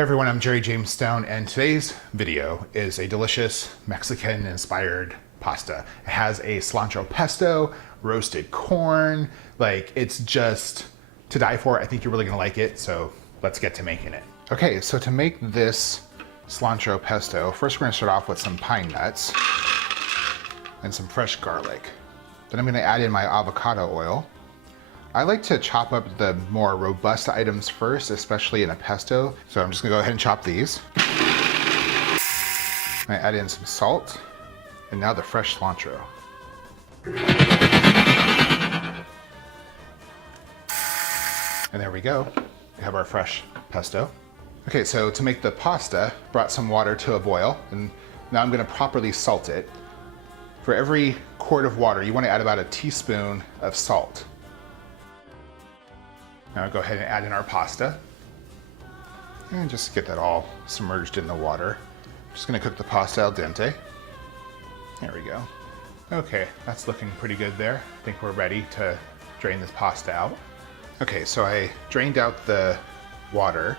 Hey everyone, I'm Jerry James Stone, and today's video is a delicious Mexican-inspired pasta. It has a cilantro pesto, roasted corn, it's just to die for. I think you're really gonna like it, so let's get to making it. Okay, so to make this cilantro pesto, first we're gonna start off with some pine nuts and some fresh garlic. Then I'm gonna add in my avocado oil. I like to chop up the more robust items first, especially in a pesto. So I'm just gonna go ahead and chop these. I add in some salt, and now the fresh cilantro. And there we go. We have our fresh pesto. Okay, so to make the pasta, brought some water to a boil, and now I'm gonna properly salt it. For every quart of water, you wanna add about a teaspoon of salt. Now go ahead and add in our pasta and just get that all submerged in the water. Just gonna cook the pasta al dente. There we go. Okay, that's looking pretty good there. I think we're ready to drain this pasta out. Okay, so I drained out the water.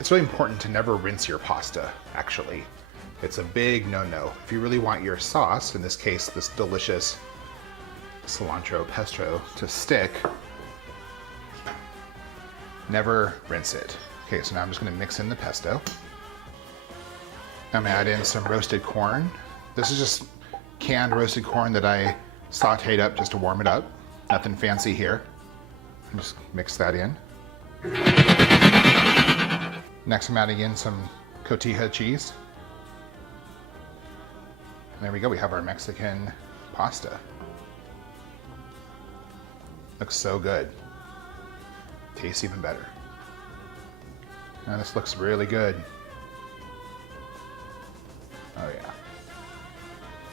It's really important to never rinse your pasta, actually. It's a big no-no. If you really want your sauce, in this case, this delicious cilantro pesto, to stick, never rinse it. Okay, so now I'm just gonna mix in the pesto. I'm gonna add in some roasted corn. This is just canned roasted corn that I sauteed up just to warm it up. Nothing fancy here. Just mix that in. Next, I'm adding in some Cotija cheese. And there we go, we have our Mexican pasta. Looks so good. Tastes even better. Now this looks really good. Oh yeah.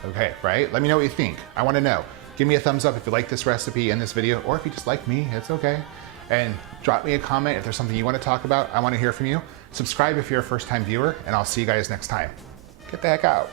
Okay, right? Let me know what you think. I want to know. Give me a thumbs up if you like this recipe and this video, or if you just like me, it's okay. And drop me a comment if there's something you want to talk about. I want to hear from you. Subscribe if you're a first-time viewer, and I'll see you guys next time. Get the heck out.